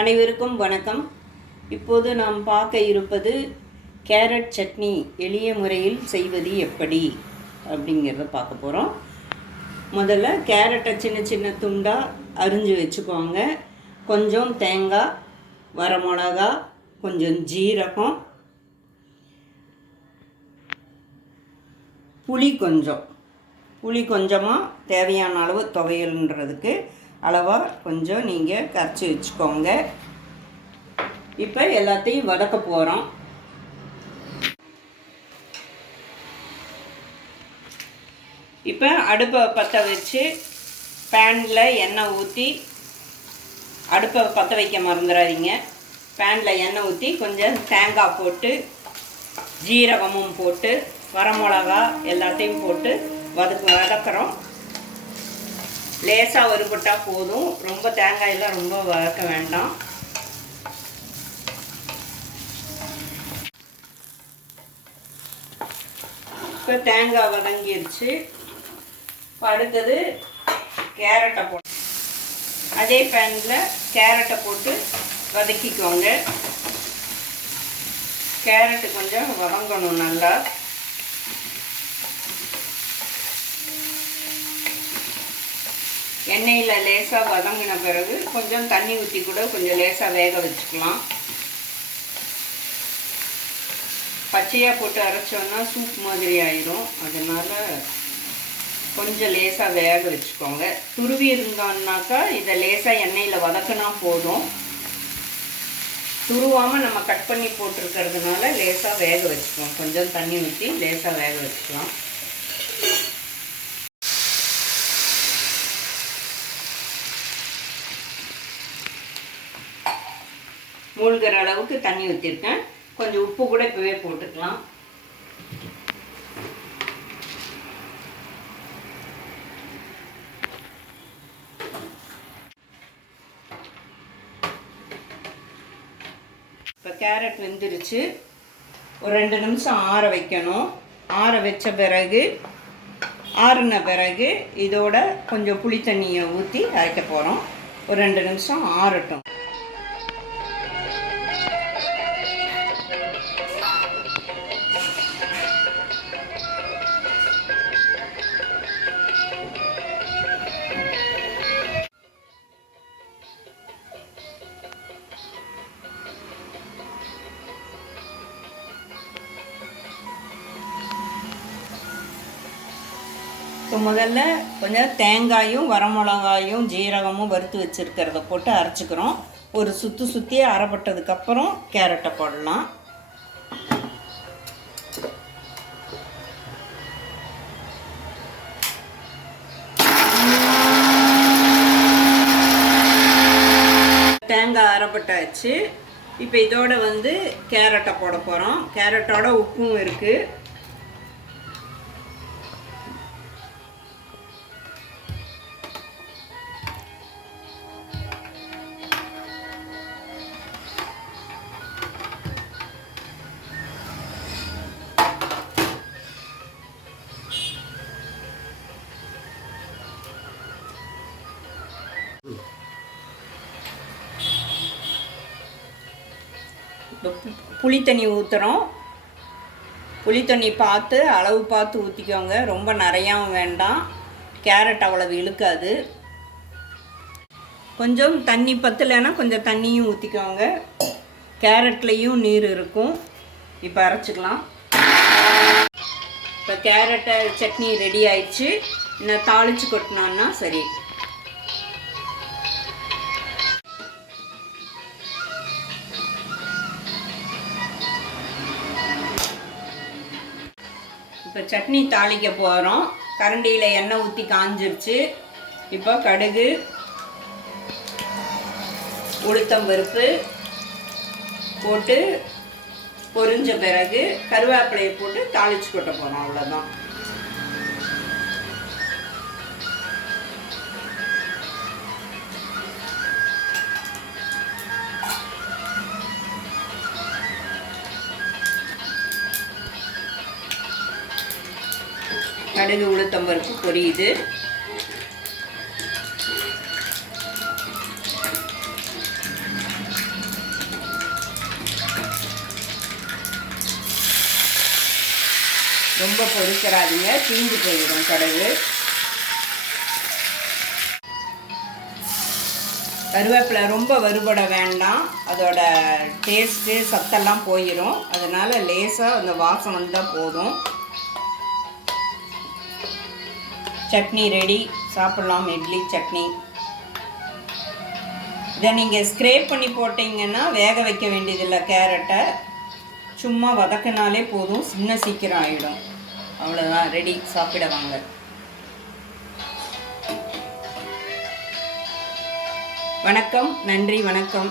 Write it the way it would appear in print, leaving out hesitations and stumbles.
அனைவருக்கும் வணக்கம். இப்போது நாம் பார்க்க இருப்பது கேரட் சட்னி எளிய முறையில் செய்வது எப்படி அப்படிங்கிறத பார்க்க போகிறோம். முதல்ல கேரட்டை சின்ன சின்ன துண்டாக அரிஞ்சு வச்சுக்கோங்க. கொஞ்சம் தேங்காய், வரமிளகா, கொஞ்சம் ஜீரகம், புளி கொஞ்சமாக தேவையான அளவு துவையல்ன்றதுக்கு அளவாக கொஞ்சம் நீங்கள் கரைச்சி வச்சுக்கோங்க. இப்போ எல்லாத்தையும் வதக்க போகிறோம். இப்போ அடுப்பை பற்ற வச்சு பேனில் எண்ணெய் ஊற்றி, அடுப்பை பற்ற வைக்க மறந்துடாதீங்க. பேனில் எண்ணெய் ஊற்றி கொஞ்சம் தேங்காய் போட்டு, ஜீரகமும் போட்டு, வரமிளகா எல்லாத்தையும் போட்டு வதக்குறோம். லேசாக வறுபட்டால் போதும், ரொம்ப தேங்காயெல்லாம் ரொம்ப வதக்க வேண்டாம். இப்போ தேங்காய் வதங்கிருச்சு. இப்போ அடுத்தது கேரட்டை போட்டு அதே பேனில் கேரட்டை போட்டு வதக்கிக்கோங்க. கேரட்டு கொஞ்சம் வதங்கணும் நல்லா. எண்ணெயில் லேசாக வதங்கின பிறகு கொஞ்சம் தண்ணி ஊற்றி கூட கொஞ்சம் லேசாக வேக வச்சுக்கலாம். பச்சையாக போட்டு அரைச்சோன்னா சூப் மாதிரி ஆயிடும். அதனால் கொஞ்சம் லேசாக வேக வச்சுக்கோங்க. துருவி இருந்தோம்னாக்கா இதை லேசாக எண்ணெயில் வதக்கினா போதும். துருவாமல் நம்ம கட் பண்ணி போட்டிருக்கிறதுனால லேசாக வேக வச்சுக்கலாம். கொஞ்சம் தண்ணி ஊற்றி லேசாக வேக வச்சுக்கலாம். மூழ்கிற அளவுக்கு தண்ணி ஊற்றிருக்கேன். கொஞ்சம் உப்பு கூட இப்போவே போட்டுக்கலாம். இப்போ கேரட் வெந்துருச்சு. ஒரு 2 நிமிஷம் ஆற வைக்கணும். ஆற வச்ச பிறகு ஆறுன பிறகு இதோட கொஞ்சம் புளி தண்ணியை ஊற்றி அரைக்க போகிறோம். ஒரு 2 நிமிஷம் ஆறட்டும். இப்போ முதல்ல கொஞ்சம் தேங்காயும், வரமிளகாயும், ஜீரகமும் வறுத்து வச்சுருக்கிறத போட்டு அரைச்சிக்கிறோம். ஒரு சுற்றி அரைப்பட்டதுக்கப்புறம் கேரட்டை போடலாம். தேங்காய் அரைப்பட்டாச்சு. இப்போ இதோட கேரட்டை போட போகிறோம். கேரட்டோட உப்பும் இருக்குது. புளி தண்ணி ஊற்றுறோம். புளி தண்ணி பார்த்து அளவு பார்த்து ஊற்றிக்கோங்க. ரொம்ப நிறையாவும் வேண்டாம். கேரட் அவ்வளவு இழுக்காது. கொஞ்சம் தண்ணி பத்தலைன்னா கொஞ்சம் தண்ணியும் ஊற்றிக்கோங்க. கேரட்லேயும் நீர் இருக்கும். இப்போ அரைச்சிக்கலாம். இப்போ கேரட்டை சட்னி ரெடி ஆயிடுச்சு. இன்னும் தாளித்து கொட்டினோன்னா சரி. இப்போ சட்னி தாளிக்க போகிறோம். கரண்டியில் எண்ணெய் ஊற்றி காஞ்சிருச்சு. இப்போ கடுகு, உளுத்தம்பருப்பு போட்டு பொரிஞ்ச பிறகு கருவேப்பிலையை போட்டு தாளித்து கொட்ட போகிறோம். அவ்வளோதான். கடுகு, உளுத்தம்பருப்பு பொரியுது. ரொம்ப பொரிச்சிடாதீங்க, தீஞ்சு போயிடும் கடுகு. கருவேப்பிலை ரொம்ப வறுபட வேண்டாம், அதோட டேஸ்ட்டு சத்தெல்லாம் போயிடும். அதனால் லேசாக அந்த வாசம் வந்தால் போதும். சட்னி ரெடி, சாப்பிட்லாம். இட்லி சட்னி. இதை நீங்கள் ஸ்க்ரேப் பண்ணி போட்டிங்கன்னா வேக வைக்க வேண்டியதில்லை. கேரட்டை சும்மா வதக்கினாலே போதும், இன்னும் சீக்கிரம் ஆகிடும். அவ்வளோதான், ரெடி, சாப்பிட வாங்க. வணக்கம், நன்றி, வணக்கம்.